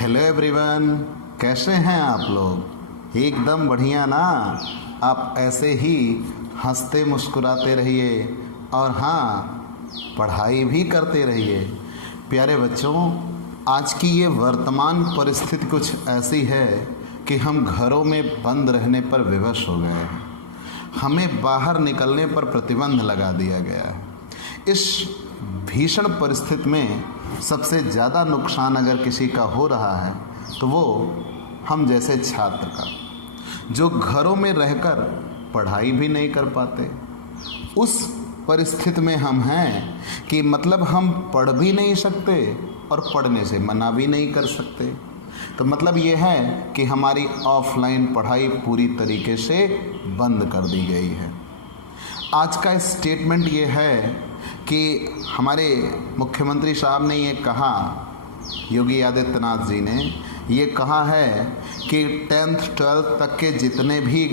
Hello everyone, कैसे हैं आप लोग? एकदम बढ़िया ना। आप ऐसे ही हंसते मुस्कुराते रहिए और हाँ, पढ़ाई भी करते रहिए। प्यारे बच्चों, आज की ये वर्तमान परिस्थिति कुछ ऐसी है कि हम घरों में बंद रहने पर विवश हो गए हैं। हमें बाहर निकलने पर प्रतिबंध लगा दिया गया है। इस भीषण परिस्थिति में सबसे ज़्यादा नुकसान अगर किसी का हो रहा है तो वो हम जैसे छात्र का, जो घरों में रहकर पढ़ाई भी नहीं कर पाते। उस परिस्थिति में हम हैं कि मतलब हम पढ़ भी नहीं सकते और पढ़ने से मना भी नहीं कर सकते। तो मतलब ये है कि हमारी ऑफलाइन पढ़ाई पूरी तरीके से बंद कर दी गई है। आज का स्टेटमेंट ये है कि हमारे मुख्यमंत्री साहब ने ये कहा, योगी आदित्यनाथ जी ने ये कहा है कि 10th 12th तक के जितने भी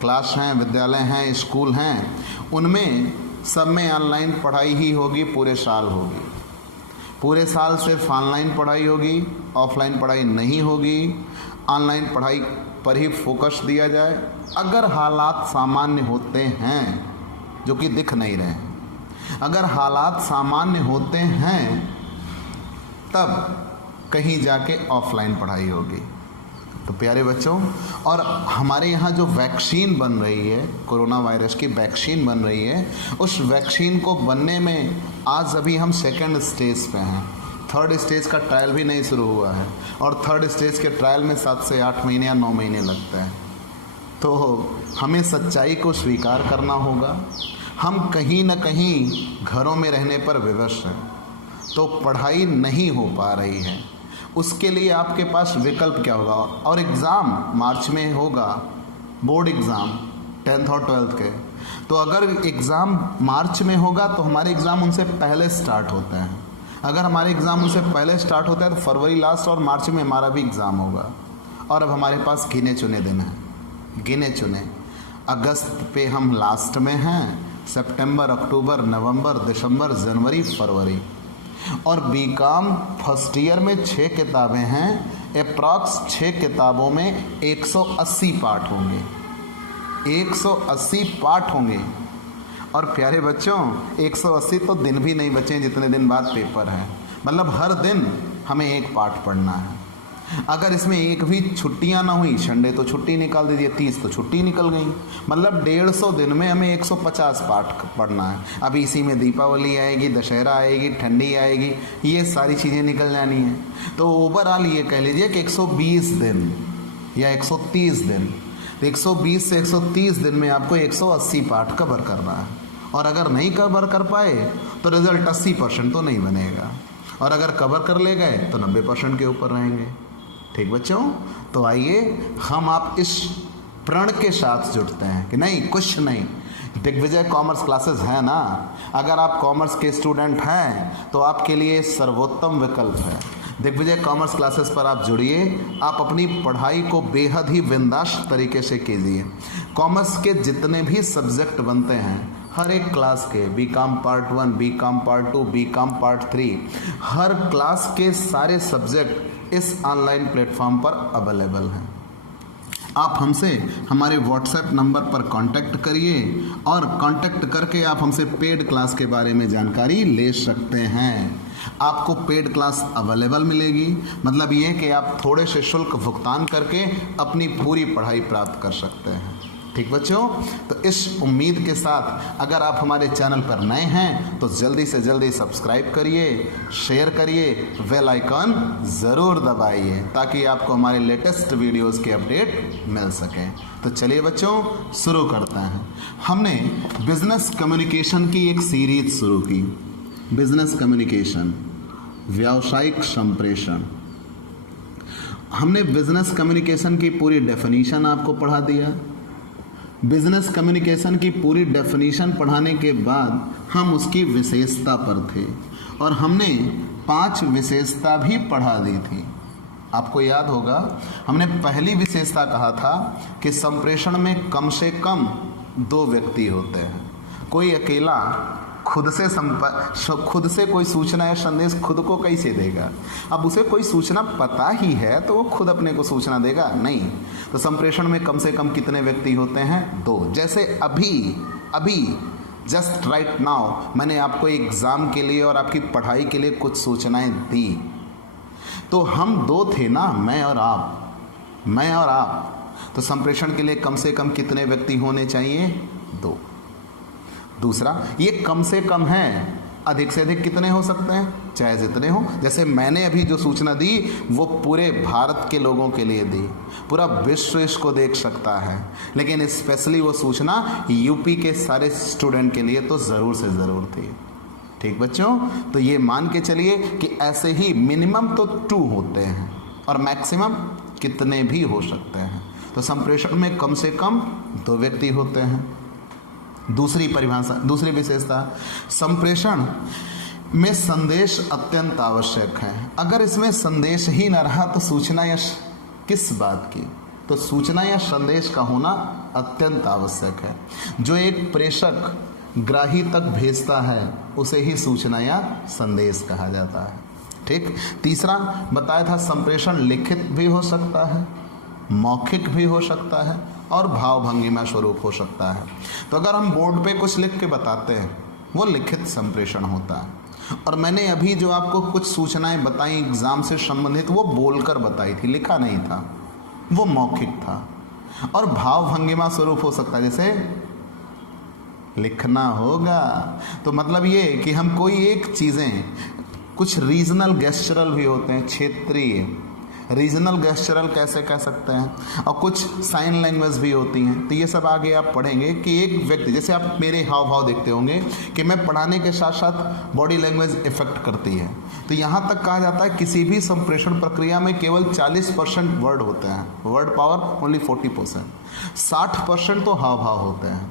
क्लास हैं, विद्यालय हैं, स्कूल हैं, उनमें सब में ऑनलाइन पढ़ाई ही होगी, पूरे साल होगी। पूरे साल सिर्फ ऑनलाइन पढ़ाई होगी, ऑफलाइन पढ़ाई नहीं होगी। ऑनलाइन पढ़ाई पर ही फोकस दिया जाए। अगर हालात सामान्य होते हैं, जो कि दिख नहीं रहे हैं, अगर हालात सामान्य होते हैं तब कहीं जाके ऑफलाइन पढ़ाई होगी। तो प्यारे बच्चों, और हमारे यहाँ जो वैक्सीन बन रही है, कोरोना वायरस की वैक्सीन बन रही है, उस वैक्सीन को बनने में आज अभी हम 2nd स्टेज पे हैं। 3rd स्टेज का ट्रायल भी नहीं शुरू हुआ है और 3rd स्टेज के ट्रायल में 7 से 8 महीने या 9 महीने लगते हैं। तो हमें सच्चाई को स्वीकार करना होगा। हम कहीं न कहीं घरों में रहने पर विवश हैं, तो पढ़ाई नहीं हो पा रही है। उसके लिए आपके पास विकल्प क्या होगा? और एग्ज़ाम मार्च में होगा, बोर्ड एग्ज़ाम 10th और 12th के। तो अगर एग्ज़ाम मार्च में होगा तो हमारे एग्ज़ाम उनसे पहले स्टार्ट होते हैं। अगर हमारे एग्ज़ाम उनसे पहले स्टार्ट होता है तो फरवरी लास्ट और मार्च में हमारा भी एग्ज़ाम होगा। और अब हमारे पास गिने चुने दिन हैं, गिने चुने। अगस्त पे हम लास्ट में हैं, सितंबर, अक्टूबर, नवंबर, दिसंबर, जनवरी, फरवरी। और बीकॉम फर्स्ट ईयर में 6 किताबें हैं। अप्रॉक्स 6 किताबों में 180 पाठ होंगे, 180 पाठ होंगे। और प्यारे बच्चों, 180 तो दिन भी नहीं बचे जितने दिन बाद पेपर है। मतलब हर दिन हमें एक पाठ पढ़ना है। अगर इसमें एक भी छुट्टियां ना हुई, संडे तो छुट्टी निकाल दीजिए, 30 तो छुट्टी निकल गई, मतलब 150 दिन में हमें 150 पाठ पढ़ना है। अभी इसी में दीपावली आएगी, दशहरा आएगी, ठंडी आएगी, ये सारी चीज़ें निकल जानी हैं। तो ओवरऑल ये कह लीजिए कि 120 दिन या 130 दिन, 120 से 130 दिन में आपको 180 पाठ कवर करना है। और अगर नहीं कवर कर पाए तो रिजल्ट 80% तो नहीं बनेगा, और अगर कवर कर ले गए तो 90% के ऊपर रहेंगे। ठीक बच्चों, तो आइए हम आप इस प्रण के साथ जुड़ते हैं कि नहीं, कुछ नहीं, दिग्विजय कॉमर्स क्लासेस है ना। अगर आप कॉमर्स के स्टूडेंट हैं तो आपके लिए सर्वोत्तम विकल्प है। दिग्विजय कॉमर्स क्लासेस पर आप जुड़िए। आप अपनी पढ़ाई को बेहद ही बिंदास तरीके से कीजिए। कॉमर्स के जितने भी सब्जेक्ट बनते हैं, हर एक क्लास के, BCom part 1, BCom part 2, BCom part 3, हर क्लास के सारे सब्जेक्ट इस ऑनलाइन प्लेटफॉर्म पर अवेलेबल हैं। आप हमसे हमारे व्हाट्सएप नंबर पर कांटेक्ट करिए और कांटेक्ट करके आप हमसे पेड क्लास के बारे में जानकारी ले सकते हैं। आपको पेड क्लास अवेलेबल मिलेगी, मतलब ये कि आप थोड़े से शुल्क भुगतान करके अपनी पूरी पढ़ाई प्राप्त कर सकते हैं। ठीक बच्चों, तो इस उम्मीद के साथ अगर आप हमारे चैनल पर नए हैं तो जल्दी से जल्दी सब्सक्राइब करिए, शेयर करिए, बेल आइकन ज़रूर दबाइए ताकि आपको हमारे लेटेस्ट वीडियोस के अपडेट मिल सकें। तो चलिए बच्चों, शुरू करते हैं। हमने बिजनेस कम्युनिकेशन की एक सीरीज शुरू की, बिजनेस कम्युनिकेशन, व्यावसायिक संप्रेषण। हमने बिजनेस कम्युनिकेशन की पूरी डेफिनीशन आपको पढ़ा दिया। बिजनेस कम्युनिकेशन की पूरी डेफिनीशन पढ़ाने के बाद हम उसकी विशेषता पर थे और हमने 5 विशेषता भी पढ़ा दी थी। आपको याद होगा, हमने पहली विशेषता कहा था कि संप्रेषण में कम से कम 2 व्यक्ति होते हैं। कोई अकेला खुद से कोई सूचना या संदेश खुद को कैसे देगा? अब उसे कोई सूचना पता ही है तो वो खुद अपने को सूचना देगा? नहीं। तो संप्रेषण में कम से कम कितने व्यक्ति होते हैं? 2। जैसे अभी जस्ट राइट नाउ मैंने आपको एग्जाम के लिए और आपकी पढ़ाई के लिए कुछ सूचनाएं दी, तो हम 2 थे ना, मैं और आप। तो संप्रेषण के लिए कम से कम कितने व्यक्ति होने चाहिए? 2। दूसरा, ये कम से कम है, अधिक से अधिक कितने हो सकते हैं? चाहे जितने हो। जैसे मैंने अभी जो सूचना दी वो पूरे भारत के लोगों के लिए दी, पूरा विश्व इसको देख सकता है, लेकिन स्पेशली वो सूचना यूपी के सारे स्टूडेंट के लिए तो ज़रूर से ज़रूर थी। ठीक बच्चों, तो ये मान के चलिए कि ऐसे ही मिनिमम तो 2 होते हैं और मैक्सिमम कितने भी हो सकते हैं। तो संप्रेषण में कम से कम 2 व्यक्ति होते हैं। दूसरी विशेषता, संप्रेषण में संदेश अत्यंत आवश्यक है। अगर इसमें संदेश ही न रहा तो सूचना या किस बात की? तो सूचना या संदेश का होना अत्यंत आवश्यक है। जो एक प्रेषक ग्राही तक भेजता है उसे ही सूचना या संदेश कहा जाता है। ठीक। तीसरा बताया था, संप्रेषण लिखित भी हो सकता है, मौखिक भी हो सकता है और भाव भंगिमा स्वरूप हो सकता है। तो अगर हम बोर्ड पे कुछ लिख के बताते हैं वो लिखित संप्रेषण होता है, और मैंने अभी जो आपको कुछ सूचनाएं बताई एग्जाम से संबंधित वो बोलकर बताई थी, लिखा नहीं था, वो मौखिक था। और भाव भंगिमा स्वरूप हो सकता है, जैसे लिखना होगा तो मतलब ये कि हम कोई एक चीज़ें, कुछ रीजनल गेस्चरल भी होते हैं, क्षेत्रीय रीजनल गेस्चरल कैसे कह सकते हैं, और कुछ साइन लैंग्वेज भी होती हैं। तो ये सब आगे आप पढ़ेंगे कि एक व्यक्ति, जैसे आप मेरे हाव भाव देखते होंगे कि मैं पढ़ाने के साथ साथ बॉडी लैंग्वेज इफेक्ट करती है। तो यहाँ तक कहा जाता है किसी भी संप्रेषण प्रक्रिया में केवल 40% वर्ड होते हैं, वर्ड पावर ओनली 40%, 60% तो हाव भाव होते हैं।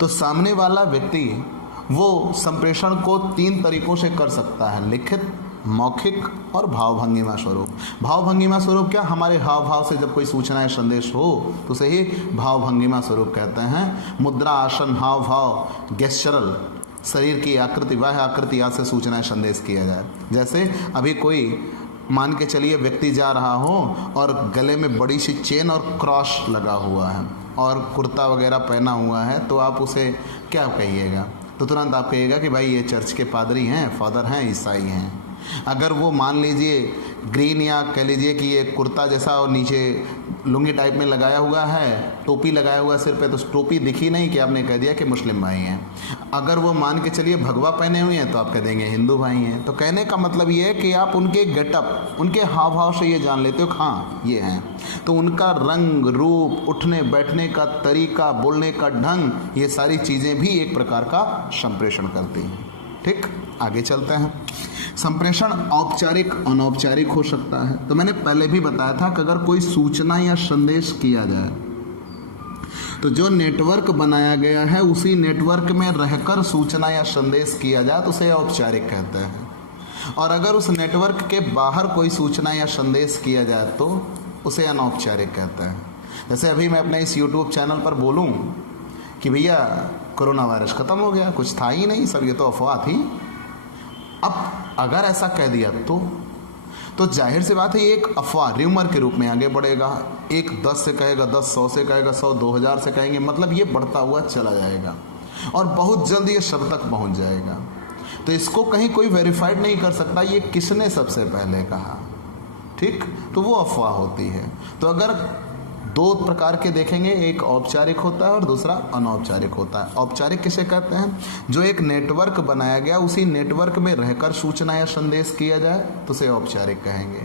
तो सामने वाला व्यक्ति वो संप्रेषण को 3 तरीकों से कर सकता है, लिखित, मौखिक और भाव भंगिमा स्वरूप। भाव भंगिमा स्वरूप क्या? हमारे हाव भाव से जब कोई सूचना या संदेश हो तो उसे ही भाव भंगिमा स्वरूप कहते हैं। मुद्रा, आसन, हाव भाव, गेस्चरल, शरीर की आकृति, वह आकृति आदि से सूचना या संदेश किया जाए। जैसे अभी कोई मान के चलिए व्यक्ति जा रहा हो और गले में बड़ी सी चेन और क्रॉस लगा हुआ है और कुर्ता वगैरह पहना हुआ है, तो आप उसे क्या कहिएगा? तो तुरंत आप कहिएगा कि भाई ये चर्च के पादरी हैं, फादर हैं, ईसाई हैं। अगर वो मान लीजिए ग्रीन या कह लीजिए कि ये कुर्ता जैसा और नीचे लुंगी टाइप में लगाया हुआ है, टोपी लगाया हुआ सिर पे, तो टोपी दिखी नहीं कि आपने कह दिया कि मुस्लिम भाई हैं। अगर वो मान के चलिए भगवा पहने हुए हैं तो आप कह देंगे हिंदू भाई हैं। तो कहने का मतलब ये है कि आप उनके गेटअप, उनके हाव भाव से ये जान लेते हो हाँ ये हैं। तो उनका रंग, रूप, उठने बैठने का तरीका, बोलने का ढंग, ये सारी चीज़ें भी एक प्रकार का संप्रेषण करती हैं। ठीक, आगे चलते हैं। संप्रेषण औपचारिक, अनौपचारिक हो सकता है। तो मैंने पहले भी बताया था कि अगर कोई सूचना या संदेश किया जाए तो जो नेटवर्क बनाया गया है उसी नेटवर्क में रहकर सूचना या संदेश किया जाए तो उसे औपचारिक कहते हैं। और अगर उस नेटवर्क के बाहर कोई सूचना या संदेश किया जाए तो उसे अनौपचारिक कहते हैं। जैसे अभी मैं अपने इस YouTube चैनल पर बोलूं कि भैया कोरोना वायरस ख़त्म हो गया, कुछ था ही नहीं, सब ये तो अफवाह थी। अब अगर ऐसा कह दिया तो जाहिर सी बात है ये एक अफवाह र्यूमर के रूप में आगे बढ़ेगा। एक 10 से कहेगा 10, 100 से कहेगा 100, 2000 से कहेंगे, मतलब ये बढ़ता हुआ चला जाएगा और बहुत जल्द ये शर तक पहुंच जाएगा। तो इसको कहीं कोई वेरीफाइड नहीं कर सकता ये किसने सबसे पहले कहा। ठीक, तो वो अफवाह होती है। तो अगर 2 प्रकार के देखेंगे, एक औपचारिक होता है और दूसरा अनौपचारिक होता है। औपचारिक किसे कहते हैं? जो एक नेटवर्क बनाया गया उसी नेटवर्क में रहकर सूचना या संदेश किया जाए तो उसे औपचारिक कहेंगे,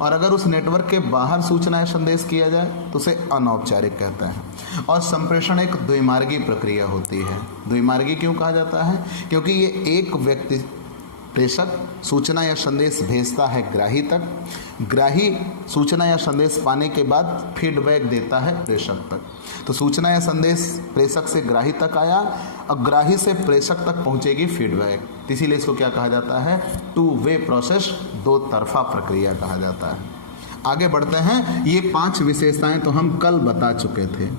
और अगर उस नेटवर्क के बाहर सूचना या संदेश किया जाए तो उसे अनौपचारिक कहते हैं। और संप्रेषण एक द्विमार्गी प्रक्रिया होती है। द्विमार्गी क्यों कहा जाता है? क्योंकि ये एक व्यक्ति, प्रेषक, सूचना या संदेश भेजता है ग्राही तक, ग्राही सूचना या संदेश पाने के बाद फीडबैक देता है प्रेषक तक। तो सूचना या संदेश प्रेषक से ग्राही तक आया, अब ग्राही से प्रेषक तक पहुंचेगी फीडबैक, इसीलिए इसको क्या कहा जाता है? 2 वे प्रोसेस, 2 तरफा प्रक्रिया कहा जाता है। आगे बढ़ते हैं। ये 5 विशेषताएं तो हम कल बता चुके थे।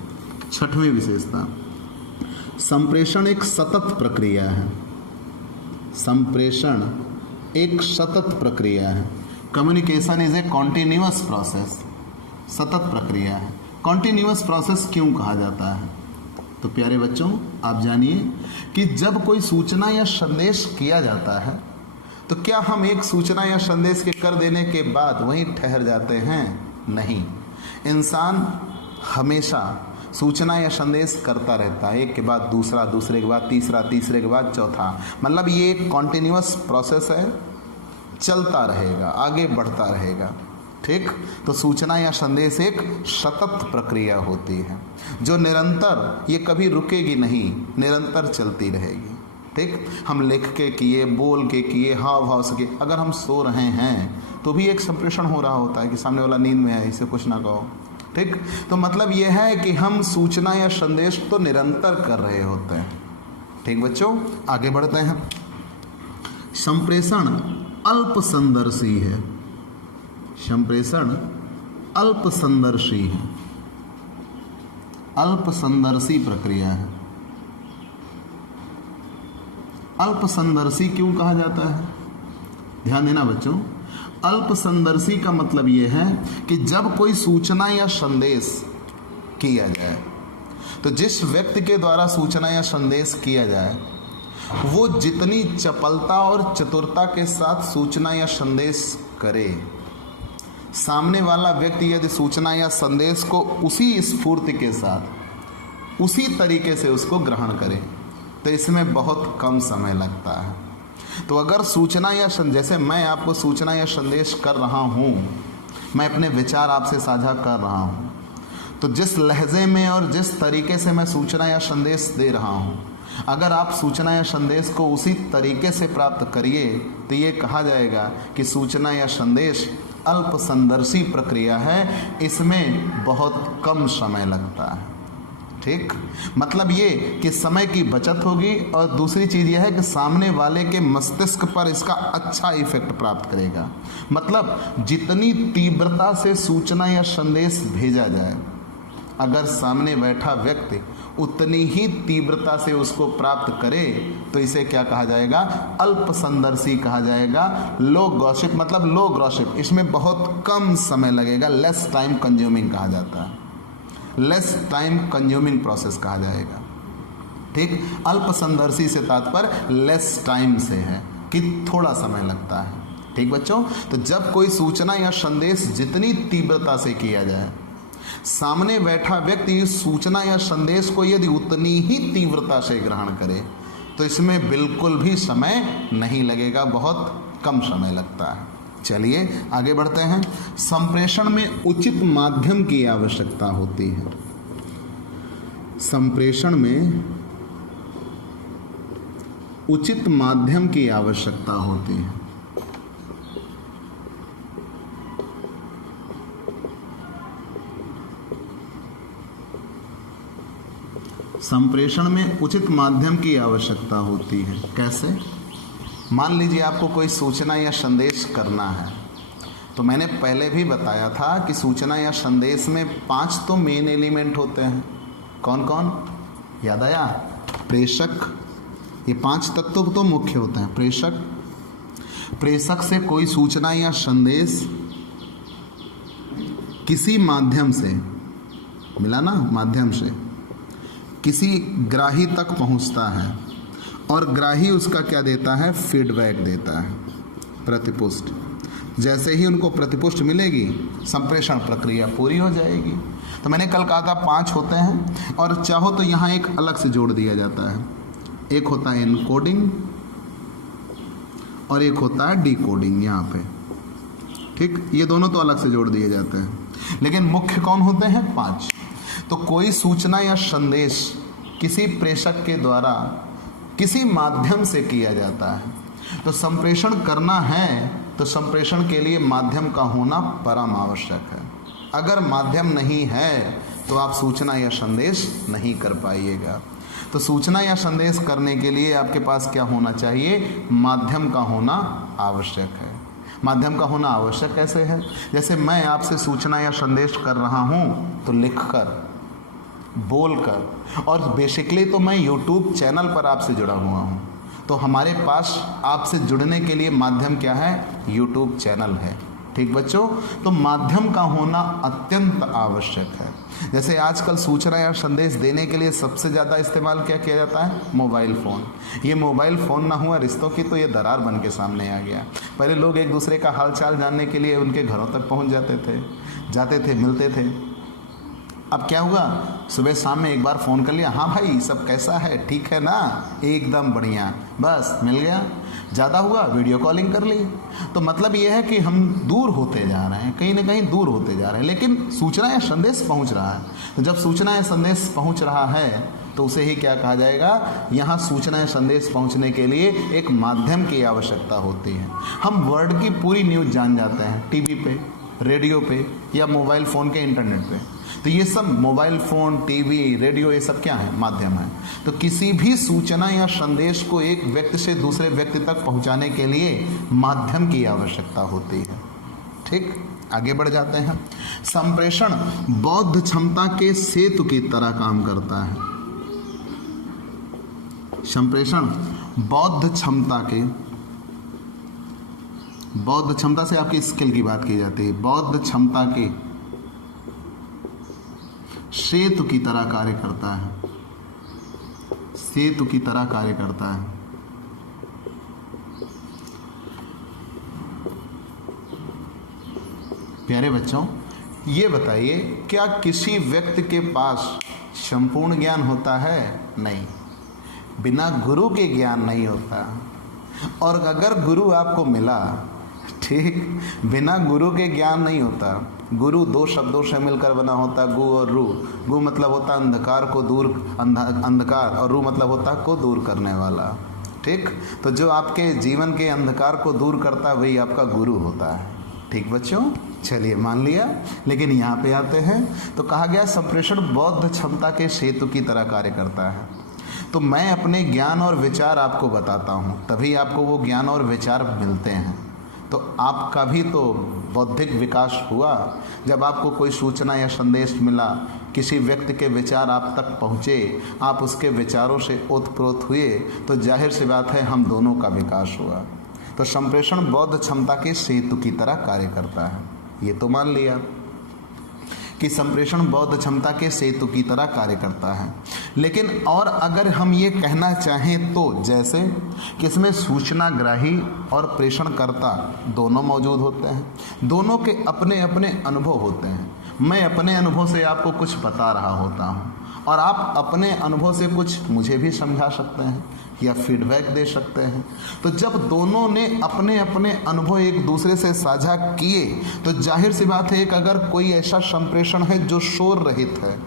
6वीं विशेषता, संप्रेषण एक सतत प्रक्रिया है। संप्रेषण एक सतत प्रक्रिया है। Communication is a continuous process. सतत प्रक्रिया है। कॉन्टिन्यूअस प्रोसेस क्यों कहा जाता है? तो प्यारे बच्चों, आप जानिए कि जब कोई सूचना या संदेश किया जाता है तो क्या हम एक सूचना या संदेश के कर देने के बाद वहीं ठहर जाते हैं? नहीं। इंसान हमेशा सूचना या संदेश करता रहता है, एक के बाद दूसरा, दूसरे के बाद तीसरा, तीसरे के बाद चौथा। मतलब ये एक कॉन्टिन्यूअस प्रोसेस है, चलता रहेगा, आगे बढ़ता रहेगा। ठीक, तो सूचना या संदेश एक सतत प्रक्रिया होती है जो निरंतर, ये कभी रुकेगी नहीं, निरंतर चलती रहेगी। ठीक, हम लिख के किए, बोल के किए, हाव भाव से किए, अगर हम सो रहे हैं तो भी एक संप्रेषण हो रहा होता है कि सामने वाला नींद में है, इसे कुछ ना कहो। ठीक, तो मतलब यह है कि हम सूचना या संदेश तो निरंतर कर रहे होते हैं। ठीक बच्चों, आगे बढ़ते हैं। संप्रेषण अल्प संदर्शी है। संप्रेषण अल्प संदर्शी है, अल्प संदर्शी प्रक्रिया है। अल्प संदर्शी क्यों कहा जाता है? ध्यान देना बच्चों, अल्प संदर्शी का मतलब यह है कि जब कोई सूचना या संदेश किया जाए तो जिस व्यक्ति के द्वारा सूचना या संदेश किया जाए वो जितनी चपलता और चतुरता के साथ सूचना या संदेश करे, सामने वाला व्यक्ति यदि सूचना या संदेश को उसी स्फूर्ति के साथ, उसी तरीके से उसको ग्रहण करे तो इसमें बहुत कम समय लगता है। तो अगर सूचना या जैसे मैं आपको सूचना या संदेश कर रहा हूँ, मैं अपने विचार आपसे साझा कर रहा हूँ, तो जिस लहजे में और जिस तरीके से मैं सूचना या संदेश दे रहा हूँ, अगर आप सूचना या संदेश को उसी तरीके से प्राप्त करिए तो ये कहा जाएगा कि सूचना या संदेश अल्प संदर्शी प्रक्रिया है, इसमें बहुत कम समय लगता है। ठीक, मतलब ये कि समय की बचत होगी और दूसरी चीज़ यह है कि सामने वाले के मस्तिष्क पर इसका अच्छा इफेक्ट प्राप्त करेगा। मतलब जितनी तीव्रता से सूचना या संदेश भेजा जाए, अगर सामने बैठा व्यक्ति उतनी ही तीव्रता से उसको प्राप्त करे तो इसे क्या कहा जाएगा? अल्प संदर्शी कहा जाएगा। लो गॉसिप, मतलब लो गॉसिप, इसमें बहुत कम समय लगेगा, लेस टाइम कंज्यूमिंग कहा जाता है, लेस टाइम कंज्यूमिंग प्रोसेस कहा जाएगा। ठीक, अल्प संदर्शी से तात्पर्य लेस टाइम से है कि थोड़ा समय लगता है। ठीक बच्चों, तो जब कोई सूचना या संदेश जितनी तीव्रता से किया जाए, सामने बैठा व्यक्ति इस सूचना या संदेश को यदि उतनी ही तीव्रता से ग्रहण करे तो इसमें बिल्कुल भी समय नहीं लगेगा, बहुत कम समय लगता है। चलिए आगे बढ़ते हैं। संप्रेषण में उचित माध्यम की आवश्यकता होती है। संप्रेषण में उचित माध्यम की आवश्यकता होती है। संप्रेषण में उचित माध्यम की आवश्यकता होती है। कैसे? मान लीजिए आपको कोई सूचना या संदेश करना है, तो मैंने पहले भी बताया था कि सूचना या संदेश में 5 तो मेन एलिमेंट होते हैं। कौन कौन? याद आया? प्रेषक, ये 5 तत्व तो मुख्य होते हैं। प्रेषक, प्रेषक से कोई सूचना या संदेश किसी माध्यम से मिला ना, माध्यम से किसी ग्राही तक पहुंचता है और ग्राही उसका क्या देता है? फीडबैक देता है, प्रतिपुष्टि। जैसे ही उनको प्रतिपुष्टि मिलेगी संप्रेषण प्रक्रिया पूरी हो जाएगी। तो मैंने कल कहा था 5 होते हैं और चाहो तो यहाँ एक अलग से जोड़ दिया जाता है। एक होता है इनकोडिंग और एक होता है डिकोडिंग यहाँ पे। ठीक, ये दोनों तो अलग से जोड़ दिए जाते हैं, लेकिन मुख्य कौन होते हैं? 5। तो कोई सूचना या संदेश किसी प्रेषक के द्वारा किसी माध्यम से किया जाता है, तो संप्रेषण करना है तो संप्रेषण के लिए माध्यम का होना परम आवश्यक है। अगर माध्यम नहीं है तो आप सूचना या संदेश नहीं कर पाइएगा। तो सूचना या संदेश करने के लिए आपके पास क्या होना चाहिए? माध्यम का होना आवश्यक है। माध्यम का होना आवश्यक कैसे है? जैसे मैं आपसे सूचना या संदेश कर रहा हूँ तो लिखकर, बोलकर। और बेसिकली तो मैं यूट्यूब चैनल पर आपसे जुड़ा हुआ हूँ, तो हमारे पास आपसे जुड़ने के लिए माध्यम क्या है? यूट्यूब चैनल है। ठीक बच्चों, तो माध्यम का होना अत्यंत आवश्यक है। जैसे आजकल सूचना या संदेश देने के लिए सबसे ज़्यादा इस्तेमाल क्या किया जाता है? Mobile phone. ये मोबाइल फ़ोन ना हुआ रिश्तों की तो ये दरार बन के सामने आ गया। पहले लोग एक दूसरे का हाल चाल जानने के लिए उनके घरों तक पहुंच जाते थे, मिलते थे। अब क्या हुआ? सुबह शाम में एक बार फ़ोन कर लिया, हाँ भाई सब कैसा है, ठीक है ना, एकदम बढ़िया, बस मिल गया। ज़्यादा हुआ वीडियो कॉलिंग कर ली। तो मतलब ये है कि हम दूर होते जा रहे हैं, कहीं ना कहीं दूर होते जा रहे हैं, लेकिन सूचना या संदेश पहुंच रहा है। तो जब सूचना या संदेश पहुंच रहा है तो उसे ही क्या कहा जाएगा? यहाँ सूचना या संदेश पहुंचने के लिए एक माध्यम की आवश्यकता होती है। हम वर्ल्ड की पूरी न्यूज़ जान जाते हैं टीवी पे, रेडियो पे या मोबाइल फ़ोन के इंटरनेट पे। तो ये सब मोबाइल फ़ोन, टीवी, रेडियो, ये सब क्या है? माध्यम है। तो किसी भी सूचना या संदेश को एक व्यक्ति से दूसरे व्यक्ति तक पहुंचाने के लिए माध्यम की आवश्यकता होती है। ठीक, आगे बढ़ जाते हैं। संप्रेषण बौद्ध क्षमता के सेतु की तरह काम करता है। संप्रेषण बौद्ध क्षमता से आपकी स्किल की बात की जाती है। बौद्ध क्षमता के सेतु की तरह कार्य करता है। सेतु की तरह कार्य करता है। प्यारे बच्चों, ये बताइए, क्या किसी व्यक्ति के पास संपूर्ण ज्ञान होता है? नहीं, बिना गुरु के ज्ञान नहीं होता। और अगर गुरु आपको मिला, ठीक, बिना गुरु के ज्ञान नहीं होता। गुरु दो शब्दों से मिलकर बना होता, गु और रू। गु मतलब होता अंधकार को दूर, अंधकार, और रू मतलब होता को दूर करने वाला। ठीक, तो जो आपके जीवन के अंधकार को दूर करता है वही आपका गुरु होता है। ठीक बच्चों, चलिए मान लिया। लेकिन यहाँ पे आते हैं तो कहा गया संप्रेषण बौद्ध क्षमता के सेतु की तरह कार्य करता है। तो मैं अपने ज्ञान और विचार आपको बताता हूँ, तभी आपको वो ज्ञान और विचार मिलते हैं। तो आपका भी तो बौद्धिक विकास हुआ जब आपको कोई सूचना या संदेश मिला, किसी व्यक्ति के विचार आप तक पहुँचे, आप उसके विचारों से ओतप्रोत हुए, तो जाहिर सी बात है हम दोनों का विकास हुआ। तो संप्रेषण बौद्ध क्षमता के सेतु की तरह कार्य करता है। ये तो मान लिया कि संप्रेषण बौद्ध क्षमता के सेतु की तरह कार्य करता है। लेकिन और अगर हम ये कहना चाहें तो जैसे कि इसमें सूचनाग्राही और प्रेषणकर्ता दोनों मौजूद होते हैं, दोनों के अपने अपने अनुभव होते हैं। मैं अपने अनुभव से आपको कुछ बता रहा होता हूँ और आप अपने अनुभव से कुछ मुझे भी समझा सकते हैं या फीडबैक दे सकते हैं। तो जब दोनों ने अपने अपने अनुभव एक दूसरे से साझा किए तो जाहिर सी बात है, एक अगर कोई ऐसा संप्रेषण है जो शोर रहित है,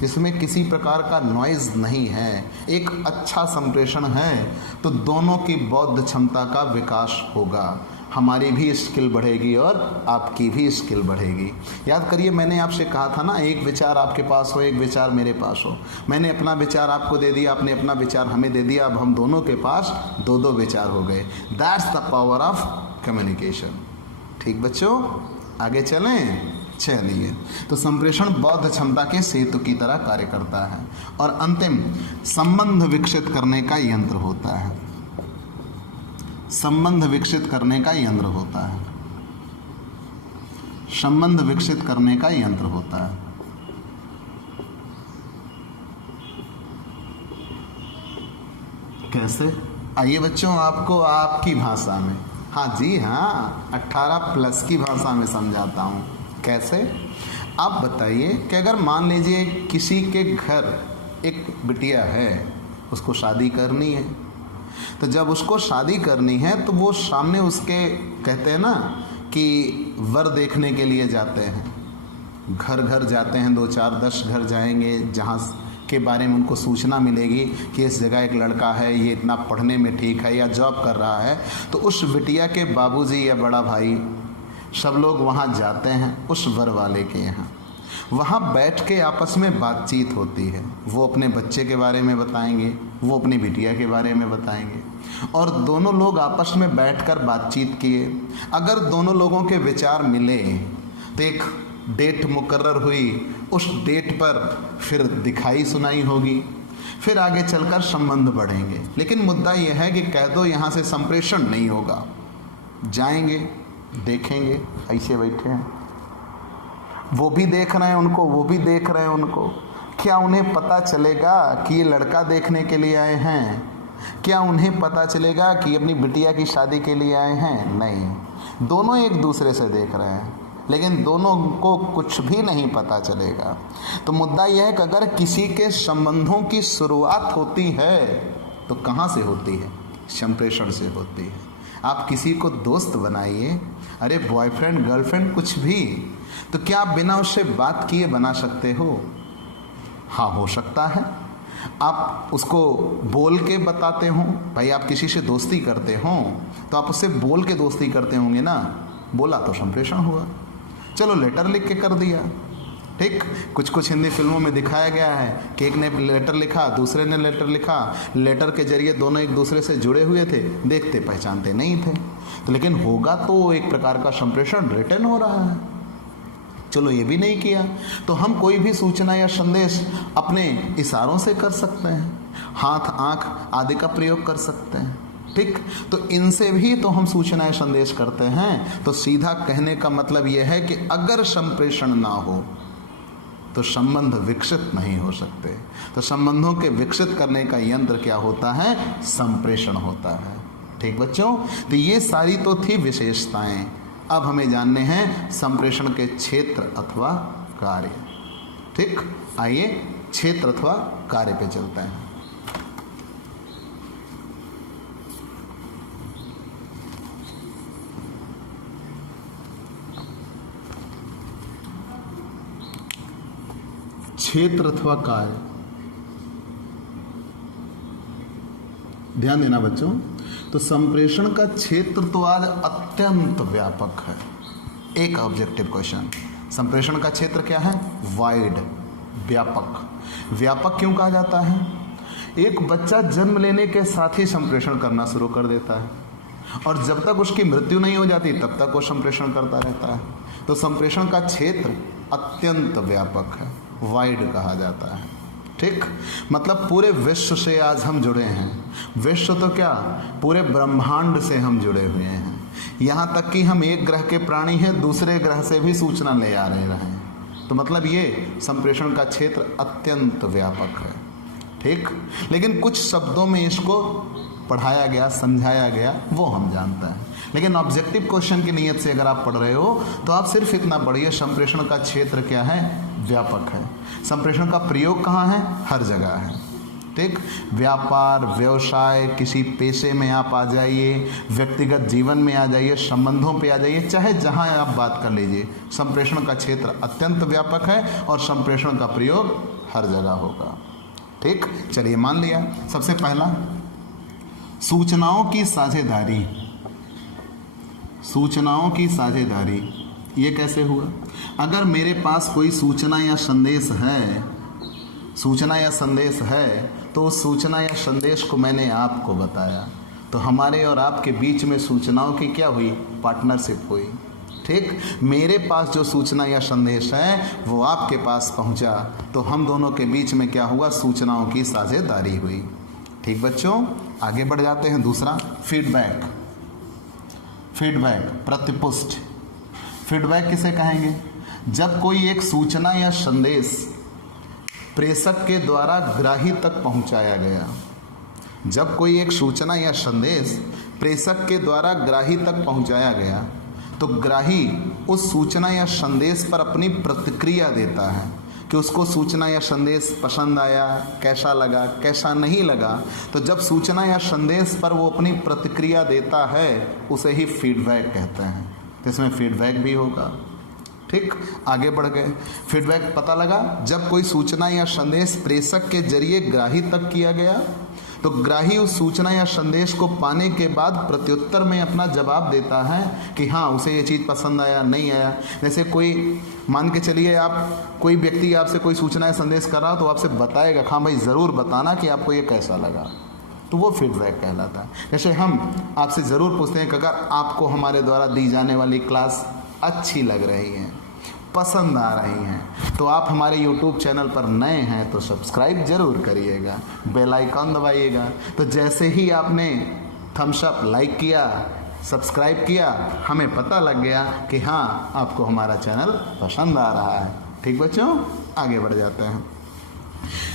जिसमें किसी प्रकार का नॉइज़ नहीं है, एक अच्छा संप्रेषण है, तो दोनों की बौद्ध क्षमता का विकास होगा। हमारी भी स्किल बढ़ेगी और आपकी भी स्किल बढ़ेगी। याद करिए, मैंने आपसे कहा था ना, एक विचार आपके पास हो, एक विचार मेरे पास हो। मैंने अपना विचार आपको दे दिया, आपने अपना विचार हमें दे दिया, अब हम दोनों के पास दो दो विचार हो गए। That's the power of communication. ठीक बच्चों, आगे चलें। चलिए, तो संप्रेषण बौद्ध क्षमता के सेतु की तरह कार्य करता है। और अंतिम, संबंध विकसित करने का यंत्र होता है। संबंध विकसित करने का यंत्र होता है। संबंध विकसित करने का यंत्र होता है। कैसे? आइए बच्चों, आपको आपकी भाषा में, हाँ जी हाँ, 18+ की भाषा में समझाता हूँ। कैसे? आप बताइए कि अगर मान लीजिए किसी के घर एक बिटिया है, उसको शादी करनी है, तो जब उसको शादी करनी है तो वो सामने उसके कहते हैं ना कि वर देखने के लिए जाते हैं, घर घर जाते हैं, 2 4 10 घर जाएंगे, जहाँ के बारे में उनको सूचना मिलेगी कि इस जगह एक लड़का है, ये इतना पढ़ने में ठीक है या जॉब कर रहा है। तो उस बिटिया के बाबूजी या बड़ा भाई सब लोग वहाँ जाते हैं उस वर वाले के यहाँ। वहाँ बैठ के आपस में बातचीत होती है। वो अपने बच्चे के बारे में बताएंगे, वो अपनी बिटिया के बारे में बताएंगे, और दोनों लोग आपस में बैठकर बातचीत किए। अगर दोनों लोगों के विचार मिले तो एक डेट मुकर्रर हुई, उस डेट पर फिर दिखाई सुनाई होगी, फिर आगे चलकर संबंध बढ़ेंगे। लेकिन मुद्दा यह है कि कह दो यहाँ से संप्रेषण नहीं होगा, जाएंगे देखेंगे, ऐसे बैठे हैं, वो भी देख रहे हैं उनको, वो भी देख रहे हैं उनको, क्या उन्हें पता चलेगा कि ये लड़का देखने के लिए आए हैं? क्या उन्हें पता चलेगा कि अपनी बिटिया की शादी के लिए आए हैं? नहीं, दोनों एक दूसरे से देख रहे हैं, लेकिन दोनों को कुछ भी नहीं पता चलेगा। तो मुद्दा यह है कि अगर किसी के संबंधों की शुरुआत होती है तो कहाँ से होती है? संप्रेषण से होती है। आप किसी को दोस्त बनाइए, अरे बॉयफ्रेंड गर्लफ्रेंड कुछ भी, तो क्या आप बिना उससे बात किए बना सकते हो? हाँ, हो सकता है। आप उसको बोल के बताते हो, भाई आप किसी से दोस्ती करते हो तो आप उससे बोल के दोस्ती करते होंगे ना, बोला तो संप्रेषण हुआ। चलो लेटर लिख के कर दिया, ठीक। कुछ हिंदी फिल्मों में दिखाया गया है कि एक ने लेटर लिखा, दूसरे ने लेटर लिखा, लेटर के जरिए दोनों एक दूसरे से जुड़े हुए थे, देखते पहचानते नहीं थे, तो लेकिन होगा तो एक प्रकार का संप्रेषण रिटर्न हो रहा है। चलो ये भी नहीं किया तो हम कोई भी सूचना या संदेश अपने इशारों से कर सकते हैं, हाथ आंख आदि का प्रयोग कर सकते हैं, ठीक। तो इनसे भी तो हम सूचना या संदेश करते हैं। तो सीधा कहने का मतलब यह है कि अगर संप्रेषण ना हो तो संबंध विकसित नहीं हो सकते। तो संबंधों के विकसित करने का यंत्र क्या होता है? संप्रेषण होता है, ठीक बच्चों। तो ये सारी तो थी विशेषताएं। अब हमें जानने हैं संप्रेषण के क्षेत्र अथवा कार्य, ठीक। आइए क्षेत्र अथवा कार्य पे चलते हैं। क्षेत्र अथवा कार्य, ध्यान देना बच्चों। तो संप्रेषण का क्षेत्र तो आज अत्यंत व्यापक है। एक ऑब्जेक्टिव क्वेश्चन, संप्रेषण का क्षेत्र क्या है? वाइड, व्यापक। व्यापक क्यों कहा जाता है? एक बच्चा जन्म लेने के साथ ही संप्रेषण करना शुरू कर देता है और जब तक उसकी मृत्यु नहीं हो जाती तब तक वो संप्रेषण करता रहता है। तो संप्रेषण का क्षेत्र अत्यंत व्यापक है, वाइड कहा जाता है, ठीक। मतलब पूरे विश्व से आज हम जुड़े हैं। विश्व तो क्या, पूरे ब्रह्मांड से हम जुड़े हुए हैं। यहाँ तक कि हम एक ग्रह के प्राणी हैं, दूसरे ग्रह से भी सूचना ले आ रहे हैं। तो मतलब ये संप्रेषण का क्षेत्र अत्यंत व्यापक है, ठीक। लेकिन कुछ शब्दों में इसको पढ़ाया गया, समझाया गया, वो हम जानते हैं। लेकिन ऑब्जेक्टिव क्वेश्चन की नीयत से अगर आप पढ़ रहे हो तो आप सिर्फ इतना पढ़िए, संप्रेषण का क्षेत्र क्या है? व्यापक है। संप्रेषण का प्रयोग कहाँ है? हर जगह है, ठीक। व्यापार, व्यवसाय, किसी पेशे में आप आ जाइए, व्यक्तिगत जीवन में आ जाइए, संबंधों पे आ जाइए, चाहे जहाँ आप बात कर लीजिए, संप्रेषण का क्षेत्र अत्यंत व्यापक है और संप्रेषण का प्रयोग हर जगह होगा, ठीक। चलिए मान लिया। सबसे पहला, सूचनाओं की साझेदारी। सूचनाओं की साझेदारी ये कैसे हुआ? अगर मेरे पास कोई सूचना या संदेश है, सूचना या संदेश है, तो उस सूचना या संदेश को मैंने आपको बताया, तो हमारे और आपके बीच में सूचनाओं की क्या हुई? पार्टनरशिप हुई, ठीक। मेरे पास जो सूचना या संदेश है वो आपके पास पहुंचा, तो हम दोनों के बीच में क्या हुआ? सूचनाओं की साझेदारी हुई, ठीक बच्चों। आगे बढ़ जाते हैं। दूसरा, फीडबैक। फीडबैक, प्रतिपुष्टि। फीडबैक किसे कहेंगे? जब कोई एक सूचना या संदेश प्रेषक के द्वारा ग्राही तक पहुंचाया गया, जब कोई एक सूचना या संदेश प्रेषक के द्वारा ग्राही तक पहुंचाया गया, तो ग्राही उस सूचना या संदेश पर अपनी प्रतिक्रिया देता है कि उसको सूचना या संदेश पसंद आया, कैसा लगा, कैसा नहीं लगा। तो जब सूचना या संदेश पर वो अपनी प्रतिक्रिया देता है उसे ही फीडबैक कहते हैं। तो इसमें फीडबैक भी होगा, ठीक। आगे बढ़ गए। फीडबैक पता लगा जब कोई सूचना या संदेश प्रेषक के जरिए ग्राही तक किया गया, तो ग्राही उस सूचना या संदेश को पाने के बाद प्रत्युत्तर में अपना जवाब देता है कि हाँ उसे ये चीज़ पसंद आया, नहीं आया। जैसे कोई मान के चलिए, आप कोई व्यक्ति आपसे कोई सूचना या संदेश कर रहा तो आपसे बताएगा, हाँ भाई ज़रूर बताना कि आपको ये कैसा लगा, तो वो फीडबैक कहलाता है। जैसे हम आपसे ज़रूर पूछते हैं कि अगर आपको हमारे द्वारा दी जाने वाली क्लास अच्छी लग रही है, पसंद आ रही हैं। तो आप हमारे YouTube चैनल पर नए हैं तो सब्सक्राइब जरूर करिएगा, बेल आइकन दबाइएगा। तो जैसे ही आपने थम्स अप लाइक किया, सब्सक्राइब किया, हमें पता लग गया कि हाँ आपको हमारा चैनल पसंद आ रहा है। ठीक बच्चों, आगे बढ़ जाते हैं।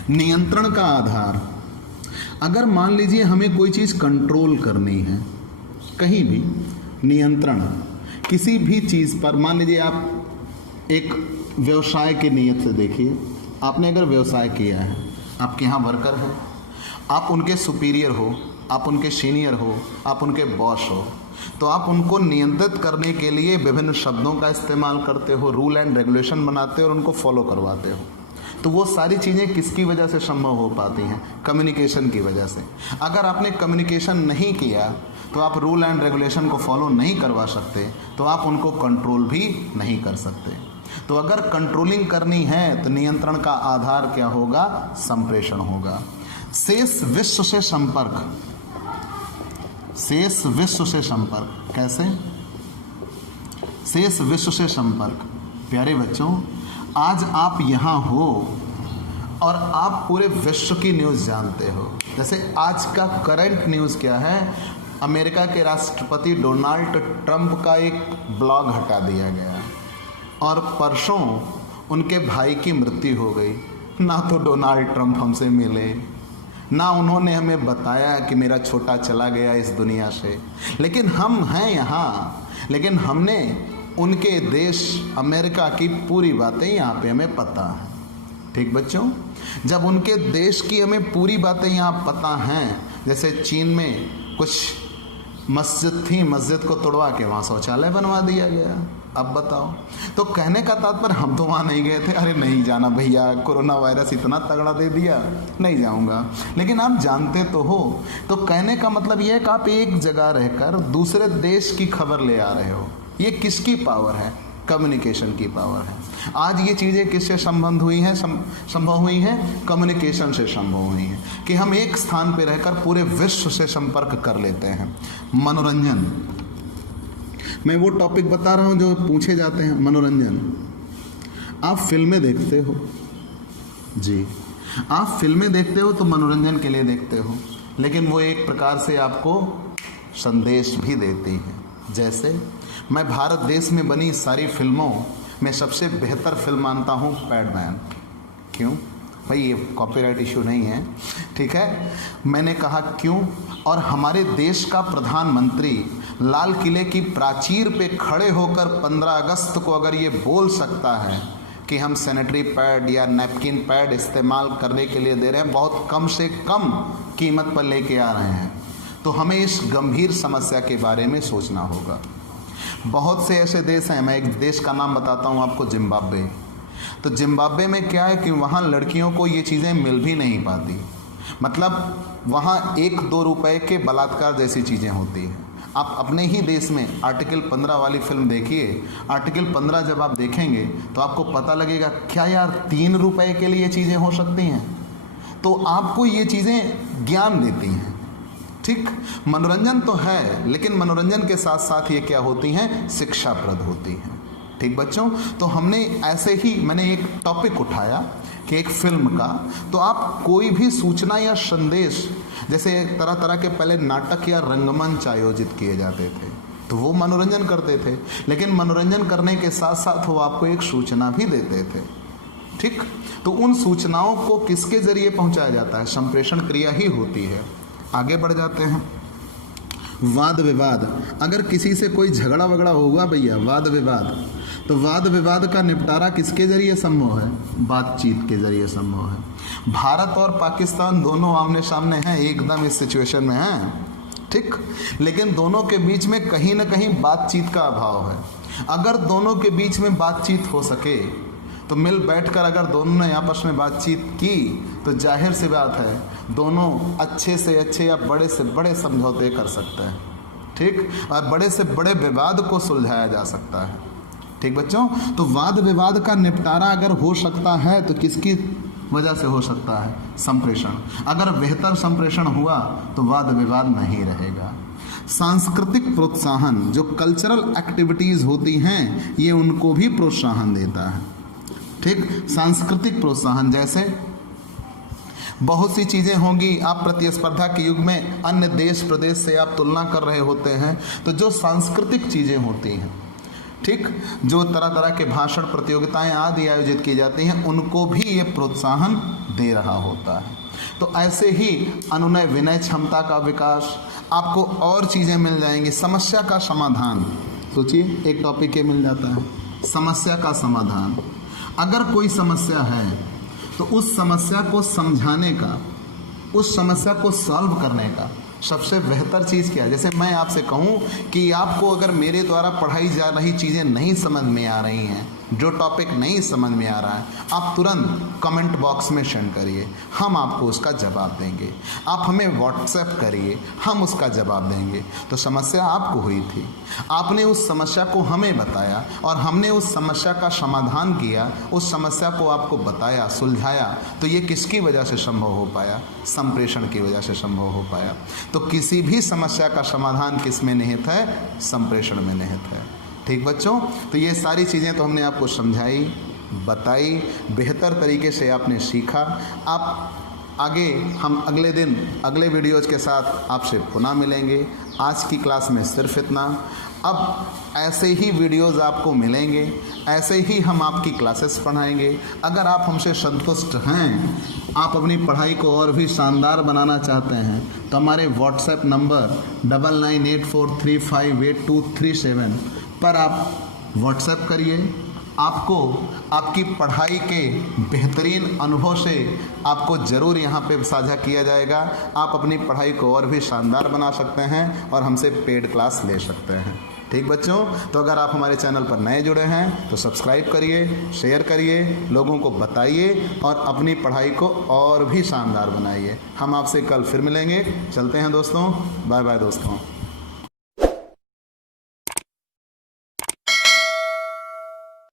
नियंत्रण का आधार। अगर मान लीजिए हमें कोई चीज़ कंट्रोल करनी है, कहीं भी नियंत्रण किसी भी चीज़ पर, मान लीजिए आप एक व्यवसाय की नीयत से देखिए, आपने अगर व्यवसाय किया है, आपके यहाँ वर्कर है, आप उनके सुपीरियर हो, आप उनके सीनियर हो, आप उनके बॉस हो, तो आप उनको नियंत्रित करने के लिए विभिन्न शब्दों का इस्तेमाल करते हो, रूल एंड रेगुलेशन बनाते हो और उनको फॉलो करवाते हो। तो वो सारी चीज़ें किसकी वजह से संभव हो पाती हैं? कम्युनिकेशन की वजह से। अगर आपने कम्युनिकेशन नहीं किया तो आप रूल एंड रेगुलेशन को फॉलो नहीं करवा सकते, तो आप उनको कंट्रोल भी नहीं कर सकते। तो अगर कंट्रोलिंग करनी है तो नियंत्रण का आधार क्या होगा? संप्रेषण होगा। शेष विश्व से संपर्क। शेष विश्व से संपर्क कैसे? शेष विश्व से संपर्क, प्यारे बच्चों, आज आप यहाँ हो और आप पूरे विश्व की न्यूज़ जानते हो। जैसे आज का करंट न्यूज़ क्या है? अमेरिका के राष्ट्रपति डोनाल्ड ट्रंप का एक ब्लॉग हटा दिया गया और परसों उनके भाई की मृत्यु हो गई। ना तो डोनाल्ड ट्रंप हमसे मिले, ना उन्होंने हमें बताया कि मेरा छोटा चला गया इस दुनिया से, लेकिन हम हैं यहाँ, लेकिन हमने उनके देश अमेरिका की पूरी बातें यहाँ पे हमें पता है। ठीक बच्चों, जब उनके देश की हमें पूरी बातें यहाँ पता हैं, जैसे चीन में कुछ मस्जिद थी, मस्जिद को तोड़वा के वहाँ शौचालय बनवा दिया गया। अब बताओ, तो कहने का तात्पर्य हम तो वहाँ नहीं गए थे, अरे नहीं जाना भैया, कोरोना वायरस इतना तगड़ा दे दिया, नहीं जाऊँगा, लेकिन आप जानते तो हो। तो कहने का मतलब ये है कि आप एक जगह रहकर दूसरे देश की खबर ले आ रहे हो। ये किसकी पावर है? कम्युनिकेशन की पावर है। आज ये चीज़ें किससे संबंध हुई हैं? संभव हुई हैं कम्युनिकेशन से संभव हुई हैं कि हम एक स्थान पर रहकर पूरे विश्व से संपर्क कर लेते हैं। मनोरंजन, मैं वो टॉपिक बता रहा हूँ जो पूछे जाते हैं। मनोरंजन, आप फिल्में देखते हो जी, आप फिल्में देखते हो तो मनोरंजन के लिए देखते हो, लेकिन वो एक प्रकार से आपको संदेश भी देती है। जैसे मैं भारत देश में बनी सारी फिल्मों में सबसे बेहतर फिल्म मानता हूँ पैडमैन। क्यों भाई? ये कॉपीराइट इशू नहीं है, ठीक है? मैंने कहा क्यों। और हमारे देश का प्रधानमंत्री लाल किले की प्राचीर पे खड़े होकर 15 अगस्त को अगर ये बोल सकता है कि हम सैनिटरी पैड या नैपकिन पैड इस्तेमाल करने के लिए दे रहे हैं, बहुत कम से कम कीमत पर लेके आ रहे हैं, तो हमें इस गंभीर समस्या के बारे में सोचना होगा। बहुत से ऐसे देश हैं, मैं एक देश का नाम बताता हूँ आपको, जिम्बाब्वे। तो जिम्बाब्वे में क्या है कि वहाँ लड़कियों को ये चीज़ें मिल भी नहीं पाती, मतलब वहाँ 1-2 रुपए के बलात्कार जैसी चीज़ें होती हैं। आप अपने ही देश में आर्टिकल 15 वाली फिल्म देखिए। आर्टिकल 15 जब आप देखेंगे तो आपको पता लगेगा क्या यार 3 रुपए के लिए ये चीज़ें हो सकती हैं। तो आपको ये चीज़ें ज्ञान देती हैं। ठीक, मनोरंजन तो है, लेकिन मनोरंजन के साथ साथ ये क्या होती हैं? शिक्षाप्रद होती हैं। ठीक बच्चों, तो हमने ऐसे ही, मैंने एक टॉपिक उठाया कि एक फिल्म का, तो आप कोई भी सूचना या संदेश, जैसे तरह तरह के पहले नाटक या रंगमंच आयोजित किए जाते थे, तो वो मनोरंजन करते थे, लेकिन मनोरंजन करने के साथ साथ वो आपको एक सूचना भी देते थे। ठीक, तो उन सूचनाओं को किसके जरिए पहुंचाया जाता है? संप्रेषण क्रिया ही होती है। आगे बढ़ जाते हैं। वाद विवाद, अगर किसी से कोई झगड़ा वगड़ा होगा भैया, वाद विवाद, तो वाद विवाद का निपटारा किसके जरिए संभव है? बातचीत के जरिए संभव है। भारत और पाकिस्तान दोनों आमने सामने हैं, एकदम इस सिचुएशन में हैं, ठीक, लेकिन दोनों के बीच में कहीं ना कहीं बातचीत का अभाव है। अगर दोनों के बीच में बातचीत हो सके तो मिल बैठकर अगर दोनों ने आपस में बातचीत की तो जाहिर सी बात है दोनों अच्छे से अच्छे या बड़े से बड़े समझौते कर सकते हैं। ठीक, और बड़े से बड़े विवाद को सुलझाया जा सकता है। ठीक बच्चों, तो वाद विवाद का निपटारा अगर हो सकता है तो किसकी वजह से हो सकता है? संप्रेषण। अगर बेहतर संप्रेषण हुआ तो वाद विवाद नहीं रहेगा। सांस्कृतिक प्रोत्साहन, जो कल्चरल एक्टिविटीज़ होती हैं ये उनको भी प्रोत्साहन देता है। ठीक, सांस्कृतिक प्रोत्साहन जैसे बहुत सी चीज़ें होंगी, आप प्रतिस्पर्धा के युग में अन्य देश प्रदेश से आप तुलना कर रहे होते हैं, तो जो सांस्कृतिक चीज़ें होती हैं, ठीक, जो तरह तरह के भाषण प्रतियोगिताएं आदि आयोजित की जाती हैं, उनको भी ये प्रोत्साहन दे रहा होता है। तो ऐसे ही अनुनय विनय क्षमता का विकास, आपको और चीज़ें मिल जाएंगी। समस्या का समाधान, सोचिए एक टॉपिक ये मिल जाता है, समस्या का समाधान। अगर कोई समस्या है तो उस समस्या को समझाने का, उस समस्या को सॉल्व करने का सबसे बेहतर चीज़ क्या है? जैसे मैं आपसे कहूँ कि आपको अगर मेरे द्वारा पढ़ाई जा रही चीज़ें नहीं समझ में आ रही हैं, जो टॉपिक नहीं समझ में आ रहा है, आप तुरंत कमेंट बॉक्स में सेंड करिए, हम आपको उसका जवाब देंगे। आप हमें व्हाट्सएप करिए, हम उसका जवाब देंगे। तो समस्या आपको हुई थी, आपने उस समस्या को हमें बताया और हमने उस समस्या का समाधान किया, उस समस्या को आपको बताया, सुलझाया। तो ये किसकी वजह से संभव हो पाया? संप्रेषण की वजह से संभव हो पाया। तो किसी भी समस्या का समाधान किस में निहित है? संप्रेषण में निहित है। ठीक बच्चों, तो ये सारी चीज़ें तो हमने आपको समझाई, बताई, बेहतर तरीके से आपने सीखा। आप आगे हम अगले दिन अगले वीडियोज़ के साथ आपसे पुनः मिलेंगे। आज की क्लास में सिर्फ इतना। अब ऐसे ही वीडियोज़ आपको मिलेंगे, ऐसे ही हम आपकी क्लासेस पढ़ाएंगे। अगर आप हमसे संतुष्ट हैं, आप अपनी पढ़ाई को और भी शानदार बनाना चाहते हैं, तो हमारे व्हाट्सएप नंबर 9984358237 पर आप व्हाट्सएप करिए। आपको आपकी पढ़ाई के बेहतरीन अनुभव से आपको ज़रूर यहाँ पे साझा किया जाएगा। आप अपनी पढ़ाई को और भी शानदार बना सकते हैं और हमसे पेड क्लास ले सकते हैं। ठीक बच्चों, तो अगर आप हमारे चैनल पर नए जुड़े हैं तो सब्सक्राइब करिए, शेयर करिए, लोगों को बताइए और अपनी पढ़ाई को और भी शानदार बनाइए। हम आपसे कल फिर मिलेंगे। चलते हैं दोस्तों, बाय बाय दोस्तों।